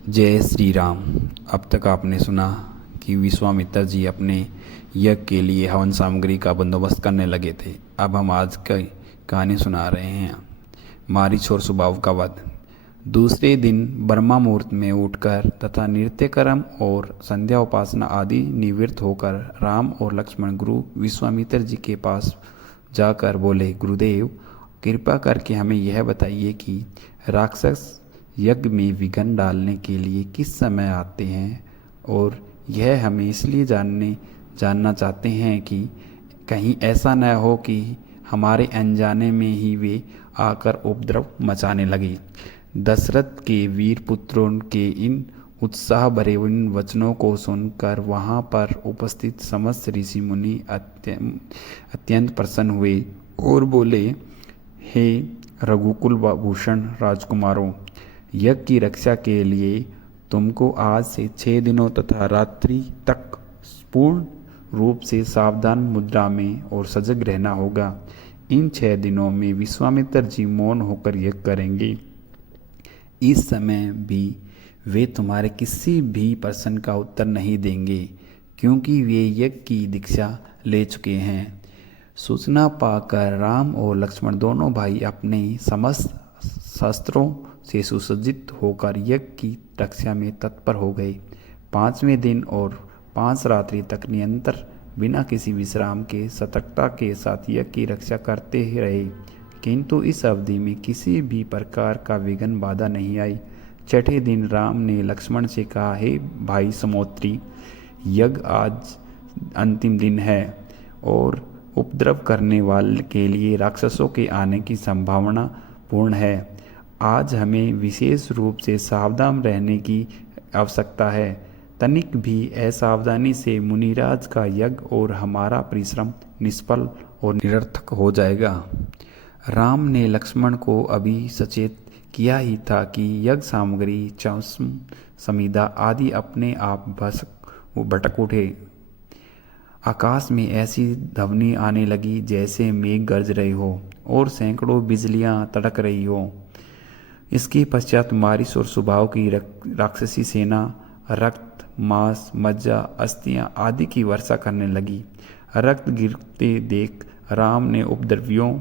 जय श्री राम। अब तक आपने सुना कि विश्वामित्र जी अपने यज्ञ के लिए हवन सामग्री का बंदोबस्त करने लगे थे। अब हम आज की कहानी सुना रहे हैं, मारीच और सुबाहु का वध। दूसरे दिन ब्रह्मा मुहूर्त में उठकर तथा नृत्य कर्म और संध्या उपासना आदि निवृत्त होकर राम और लक्ष्मण गुरु विश्वामित्र जी के पास जाकर बोले, गुरुदेव कृपा करके हमें यह बताइए कि राक्षस यज्ञ में विघ्न डालने के लिए किस समय आते हैं, और यह हमें इसलिए जानना चाहते हैं कि कहीं ऐसा न हो कि हमारे अनजाने में ही वे आकर उपद्रव मचाने लगे। दशरथ के वीर पुत्रों के इन उत्साह भरे इन वचनों को सुनकर वहाँ पर उपस्थित समस्त ऋषि मुनि अत्यंत प्रसन्न हुए और बोले, हे रघुकुल भूषण राजकुमारों, यज्ञ की रक्षा के लिए तुमको आज से 6 दिनों तथा रात्रि तक पूर्ण रूप से सावधान मुद्रा में और सजग रहना होगा। इन 6 दिनों में विश्वामित्र जी मौन होकर यज्ञ करेंगे। इस समय भी वे तुम्हारे किसी भी प्रश्न का उत्तर नहीं देंगे, क्योंकि वे यज्ञ की दीक्षा ले चुके हैं। सूचना पाकर राम और लक्ष्मण दोनों भाई अपने समस्त शस्त्रों से सुसज्जित होकर यज्ञ की रक्षा में तत्पर हो गए। 5वें दिन और 5 रात्रि तक निरंतर बिना किसी विश्राम के सतर्कता के साथ यज्ञ की रक्षा करते ही रहे, किंतु इस अवधि में किसी भी प्रकार का विघ्न बाधा नहीं आई। 6ठे दिन राम ने लक्ष्मण से कहा, हे भाई समोत्री, यज्ञ आज अंतिम दिन है और उपद्रव करने वाले के लिए राक्षसों के आने की संभावना पूर्ण है। आज हमें विशेष रूप से सावधान रहने की आवश्यकता है। तनिक भी असावधानी से मुनिराज का यज्ञ और हमारा परिश्रम निष्फल और निरर्थक हो जाएगा। राम ने लक्ष्मण को अभी सचेत किया ही था कि यज्ञ सामग्री, चमस, समीधा आदि अपने आप भटक उठे। आकाश में ऐसी ध्वनि आने लगी जैसे मेघ गरज रहे हो और सैकड़ों बिजलियां तड़क रही हो। इसके पश्चात मारीच और सुबाहु की राक्षसी सेना रक्त, मांस, मज्जा, अस्थियां आदि की वर्षा करने लगी। रक्त गिरते देख राम ने उपद्रवियों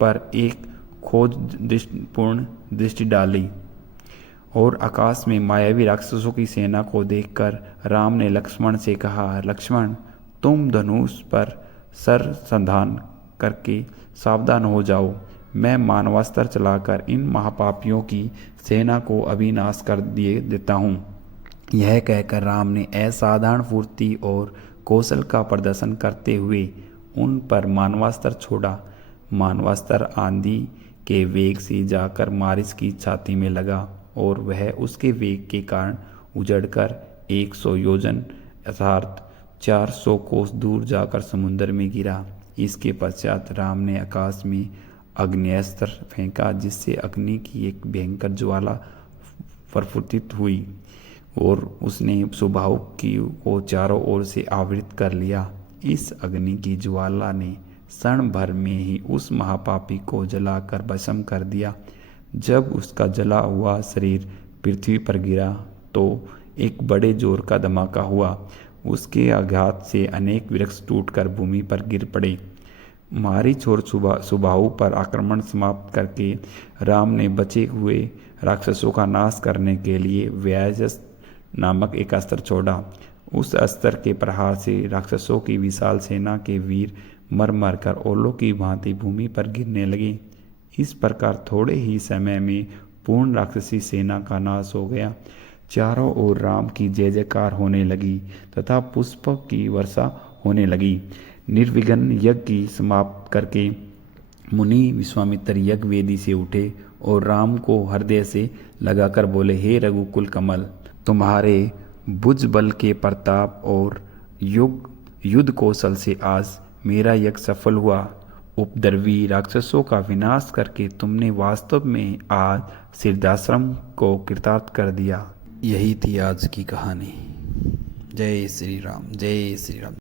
पर एक खोजपूर्ण दृष्टि डाली और आकाश में मायावी राक्षसों की सेना को देखकर राम ने लक्ष्मण से कहा, लक्ष्मण, तुम धनुष पर सर संधान करके सावधान हो जाओ। मैं मानवास्त्र चलाकर इन महापापियों की सेना को अविनाश कर देता हूँ। यह कहकर राम ने असाधारण फुर्ती और कौशल का प्रदर्शन करते हुए उन पर मानवास्त्र छोड़ा। मानवास्त्र आंधी के वेग से जाकर मारीच की छाती में लगा और वह उसके वेग के कारण उजड़कर 100 योजन अर्थात 400 कोस दूर जाकर समुद्र में गिरा। इसके पश्चात राम ने आकाश में अग्नेयस्त्र फेंका, जिससे अग्नि की एक भयंकर ज्वाला प्रफुल्लित हुई और उसने सुबाहु को चारों ओर से आवृत कर लिया। इस अग्नि की ज्वाला ने क्षण भर में ही उस महापापी को जलाकर भस्म कर दिया। जब उसका जला हुआ शरीर पृथ्वी पर गिरा तो एक बड़े जोर का धमाका हुआ। उसके आघात से अनेक वृक्ष टूटकर भूमि पर गिर पड़े। मारीच और सुबाहु पर आक्रमण समाप्त करके राम ने बचे हुए राक्षसों का नाश करने के लिए व्याजस्त्र नामक एक अस्त्र छोड़ा। उस अस्त्र के प्रहार से राक्षसों की विशाल सेना के वीर मर मर कर ओलों की भांति भूमि पर गिरने लगे। इस प्रकार थोड़े ही समय में पूर्ण राक्षसी सेना का नाश हो गया। चारों ओर राम की जय जयकार होने लगी तथा पुष्पों की वर्षा होने लगी। निर्विघ्न यज्ञ की समाप्त करके मुनि विश्वामित्र यज्ञ वेदी से उठे और राम को हृदय से लगाकर बोले, हे रघुकुल कमल, तुम्हारे भुज बल के प्रताप और युद्ध कौशल से आज मेरा यज्ञ सफल हुआ। उपद्रवी राक्षसों का विनाश करके तुमने वास्तव में आज सिद्धाश्रम को कृतार्थ कर दिया। यही थी आज की कहानी। जय श्री राम, जय श्री राम।